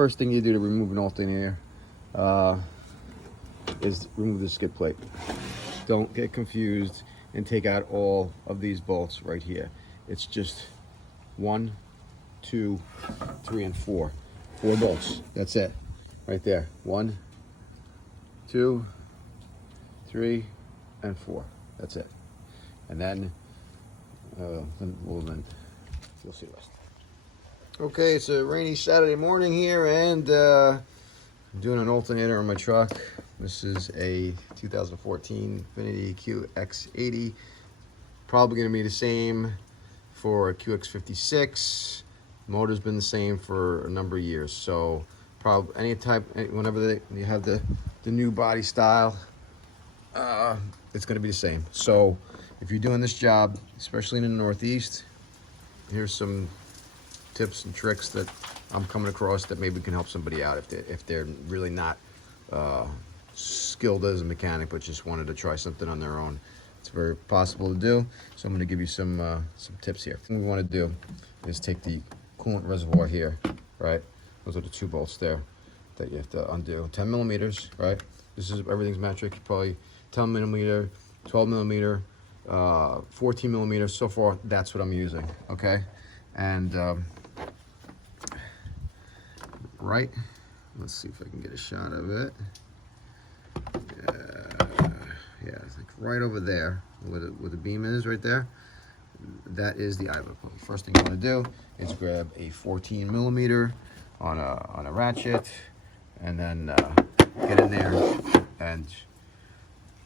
first thing you do to remove an alternator is remove the skid plate. Don't get confused and take out all of these bolts right here. It's just 1, 2, 3, and 4. 4 bolts. That's it. Right there. 1, 2, 3, and 4. That's it. And then you'll see the rest. Okay, it's a rainy Saturday morning here, and I'm doing an alternator on my truck. This is a 2014 Infiniti QX80. Probably going to be the same for a QX56. Motor's been the same for a number of years, so probably whenever you have the new body style, it's going to be the same. So if you're doing this job, especially in the Northeast, here's some tips and tricks that I'm coming across that maybe can help somebody out if they're really not skilled as a mechanic but just wanted to try something on their own. It's very possible to do, so I'm going to give you some tips here. What we want to do is take the coolant reservoir here, right? Those are the 2 bolts there that you have to undo. 10 millimeters, right? This is everything's metric. Probably 10 millimeter, 12 millimeter, 14 millimeters. So far, that's what I'm using. Okay, and right. Let's see if I can get a shot of it. Yeah, it's like right over there where the beam is, right there. That is the idler plug. First thing you want to do is grab a 14 millimeter on a ratchet, and then get in there and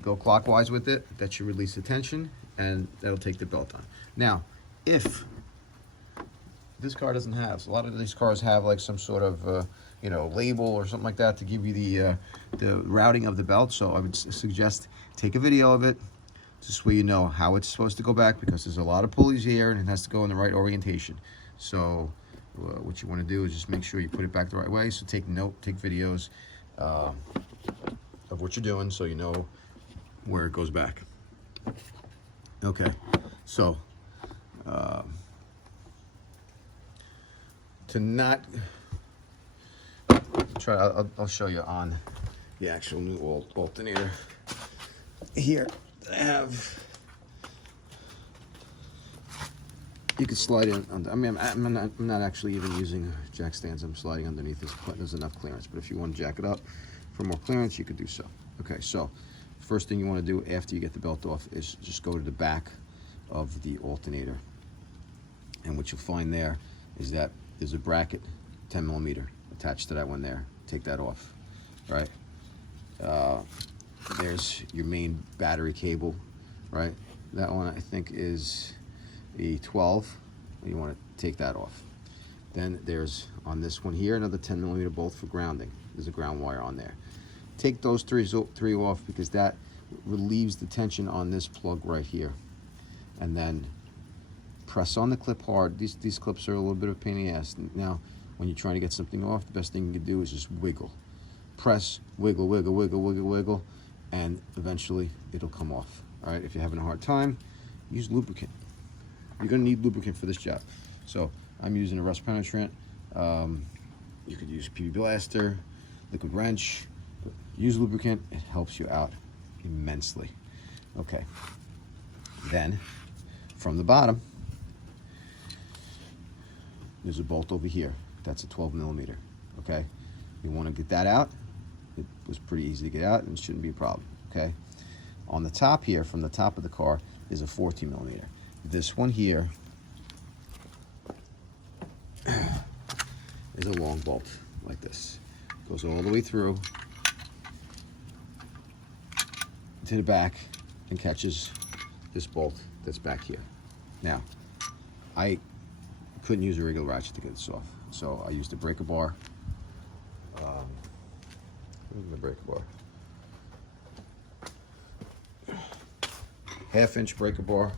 go clockwise with it. That should release the tension, and that'll take the belt on. Now, if this car doesn't have, so a lot of these cars have like some sort of label or something like that to give you the routing of the belt. So I would suggest take a video of it, just so you know how it's supposed to go back, because there's a lot of pulleys here and it has to go in the right orientation. So what you want to do is just make sure you put it back the right way. So take videos of what you're doing so you know where it goes back. Okay, so to not try, I'll show you on the actual new alternator here. I have, you can slide in. I mean, I'm not actually even using jack stands. I'm sliding underneath this. There's enough clearance. But if you want to jack it up for more clearance, you could do so. Okay, so first thing you want to do after you get the belt off is just go to the back of the alternator, and what you'll find there is that there's a bracket, 10 millimeter, attached to that one there. Take that off, right? There's your main battery cable, right? That one I think is a 12. You want to take that off. Then there's on this one here another 10 millimeter bolt for grounding. There's a ground wire on there. Take those three off, because that relieves the tension on this plug right here. And then press on the clip hard. These clips are a little bit of a pain in the ass. Now, when you're trying to get something off, the best thing you can do is just wiggle. Press, wiggle, wiggle, wiggle, wiggle, wiggle, and eventually it'll come off. All right, if you're having a hard time, use lubricant. You're gonna need lubricant for this job. So I'm using a rust penetrant. You could use PB Blaster, liquid wrench. Use lubricant, it helps you out immensely. Okay, then from the bottom, there's a bolt over here. That's a 12 millimeter, okay? You wanna get that out. It was pretty easy to get out and it shouldn't be a problem, okay? On the top here, from the top of the car, is a 14 millimeter. This one here is a long bolt like this. Goes all the way through to the back and catches this bolt that's back here. Now, I couldn't use a regular ratchet to get this off, so I used a breaker bar. Where's my breaker bar? Half-inch breaker bar,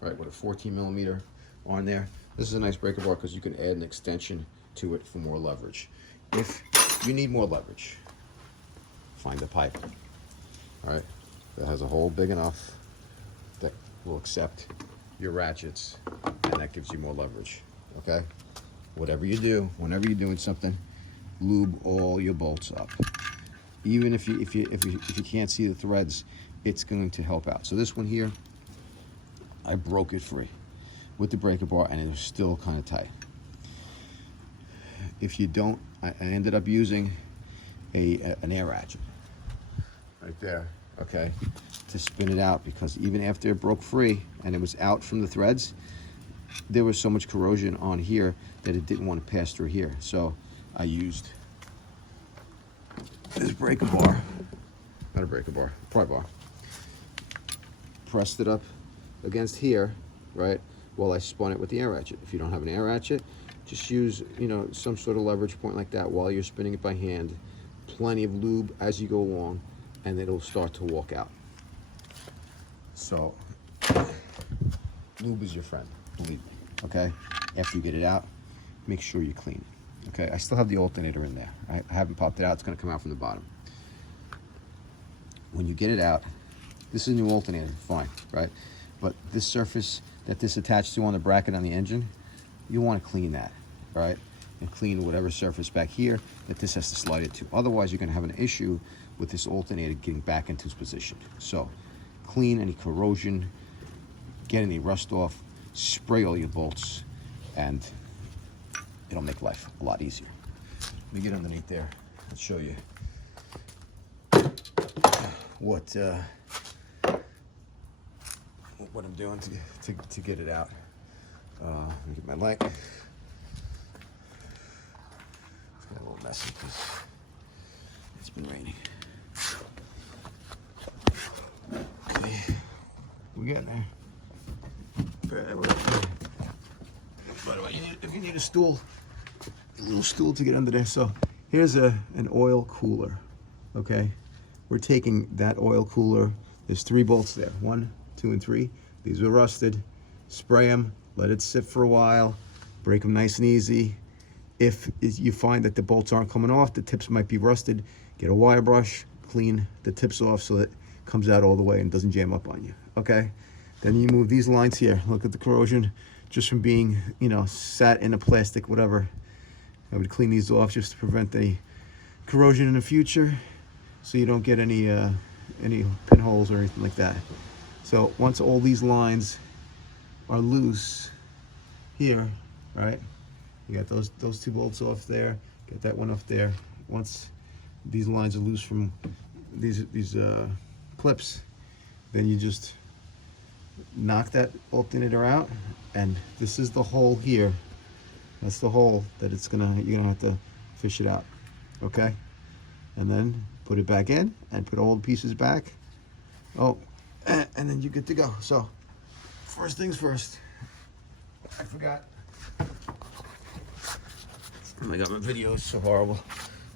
right, with a 14 millimeter on there. This is a nice breaker bar because you can add an extension to it for more leverage. If you need more leverage, find a pipe, all right, that has a hole big enough that will accept your ratchets, and that gives you more leverage, okay? Whatever you do, whenever you're doing something, lube all your bolts up. Even if you can't see the threads, it's going to help out. So this one here, I broke it free with the breaker bar, and it was still kind of tight. If you don't, I ended up using an air ratchet right there, okay, to spin it out, because even after it broke free and it was out from the threads, there was so much corrosion on here that it didn't want to pass through here. So I used this breaker bar, not a breaker bar, pry bar, pressed it up against here, right, while I spun it with the air ratchet. If you don't have an air ratchet, just use, you know, some sort of leverage point like that while you're spinning it by hand. Plenty of lube as you go along, and it'll start to walk out. So lube is your friend, believe me, okay? After you get it out, make sure you clean it, okay? I still have the alternator in there. I haven't popped it out. It's gonna come out from the bottom. When you get it out, this is a new alternator, fine, right? But this surface that this attached to on the bracket on the engine, you want to clean that, right? And clean whatever surface back here that this has to slide it to. Otherwise, you're going to have an issue with this alternator getting back into its position. So clean any corrosion, get any rust off, spray all your bolts, and it'll make life a lot easier. Let me get underneath there and show you what I'm doing to get it out. Let me get my light. It's got a little messy because it's been raining. Okay, we're getting there. By the way, if you need a stool, a little stool to get under there. So here's an oil cooler, okay? We're taking that oil cooler. There's 3 bolts there, 1, 2, and 3. These were rusted. Spray them, let it sit for a while, break them nice and easy. If you find that the bolts aren't coming off, the tips might be rusted, get a wire brush, clean the tips off so that it comes out all the way and doesn't jam up on you, okay? Then you move these lines here. Look at the corrosion just from being, you know, sat in a plastic, whatever. I would clean these off just to prevent any corrosion in the future, so you don't get any pinholes or anything like that. So once all these lines are loose here, right? You got those 2 bolts off there, get that one off there. Once these lines are loose from these clips, then you just knock that alternator out, and this is the hole here. That's the hole that you're gonna have to fish it out, okay? And then put it back in and put all the pieces back. Oh, and then you're good to go. So first things first, I forgot. Oh my God, my video is so horrible.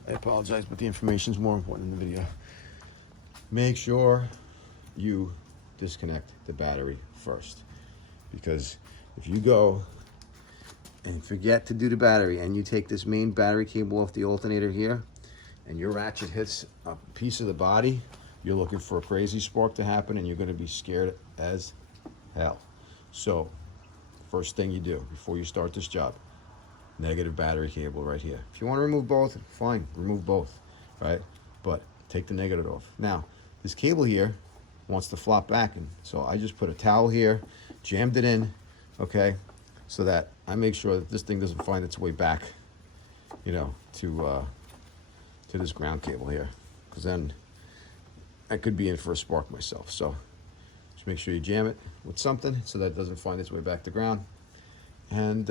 I apologize, but the information is more important than the video. Make sure you disconnect the battery first, because if you go and forget to do the battery and you take this main battery cable off the alternator here and your ratchet hits a piece of the body, you're looking for a crazy spark to happen and you're going to be scared as hell. So first thing you do before you start this job, negative battery cable right here. If you want to remove both, fine, remove both, right? But take the negative off. Now, this cable here wants to flop back, and so I just put a towel here, jammed it in, okay, so that I make sure that this thing doesn't find its way back, you know, to this ground cable here, because then I could be in for a spark myself. So just make sure you jam it with something so that it doesn't find its way back to ground. And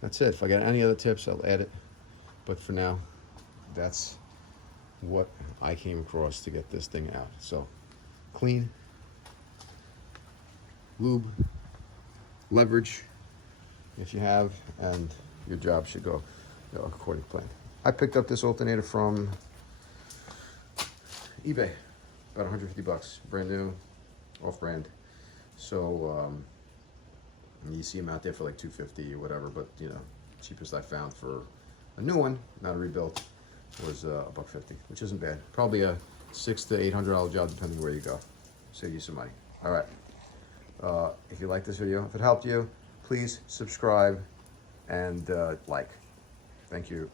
that's it. If I got any other tips, I'll add it. But for now, that's what I came across to get this thing out. So clean, lube, leverage if you have, and your job should go according to plan. I picked up this alternator from eBay, about 150 bucks, brand new, off-brand. So you see them out there for like 250 or whatever, but you know, cheapest I found for a new one, not a rebuilt, was $150, which isn't bad. Probably a $600 to $800 job depending where you go. Save you some money. All right. If you like this video, if it helped you, please subscribe and like. Thank you.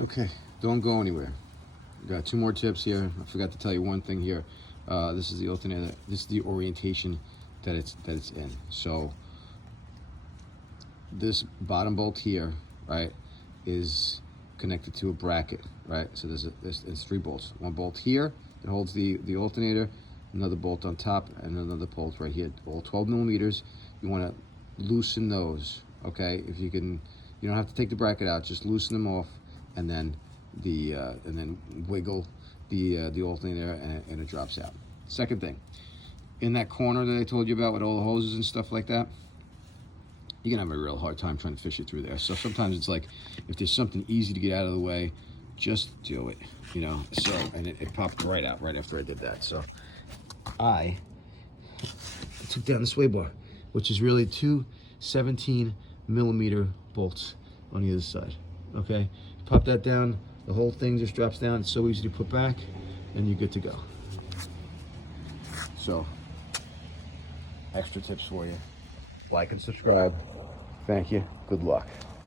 Okay, don't go anywhere. Got 2 more tips here. I forgot to tell you one thing here. This is the alternator. This is the orientation that it's in. So this bottom bolt here, right, is connected to a bracket, right? So there's 3 bolts. 1 bolt here that holds the alternator, another bolt on top, and another bolt right here. All 12 millimeters. You want to loosen those, okay? If you can, you don't have to take the bracket out. Just loosen them off, and then wiggle the alternator, and it drops out. Second thing, in that corner that I told you about with all the hoses and stuff like that, you're gonna have a real hard time trying to fish it through there. So sometimes it's like, if there's something easy to get out of the way, just do it, you know. So, and it popped right out right after I did that. So I took down the sway bar, which is really 2 17mm bolts on the other side. Okay, pop that down, the whole thing just drops down. It's so easy to put back, and you're good to go. So, extra tips for you. Like and subscribe. Thank you. Good luck.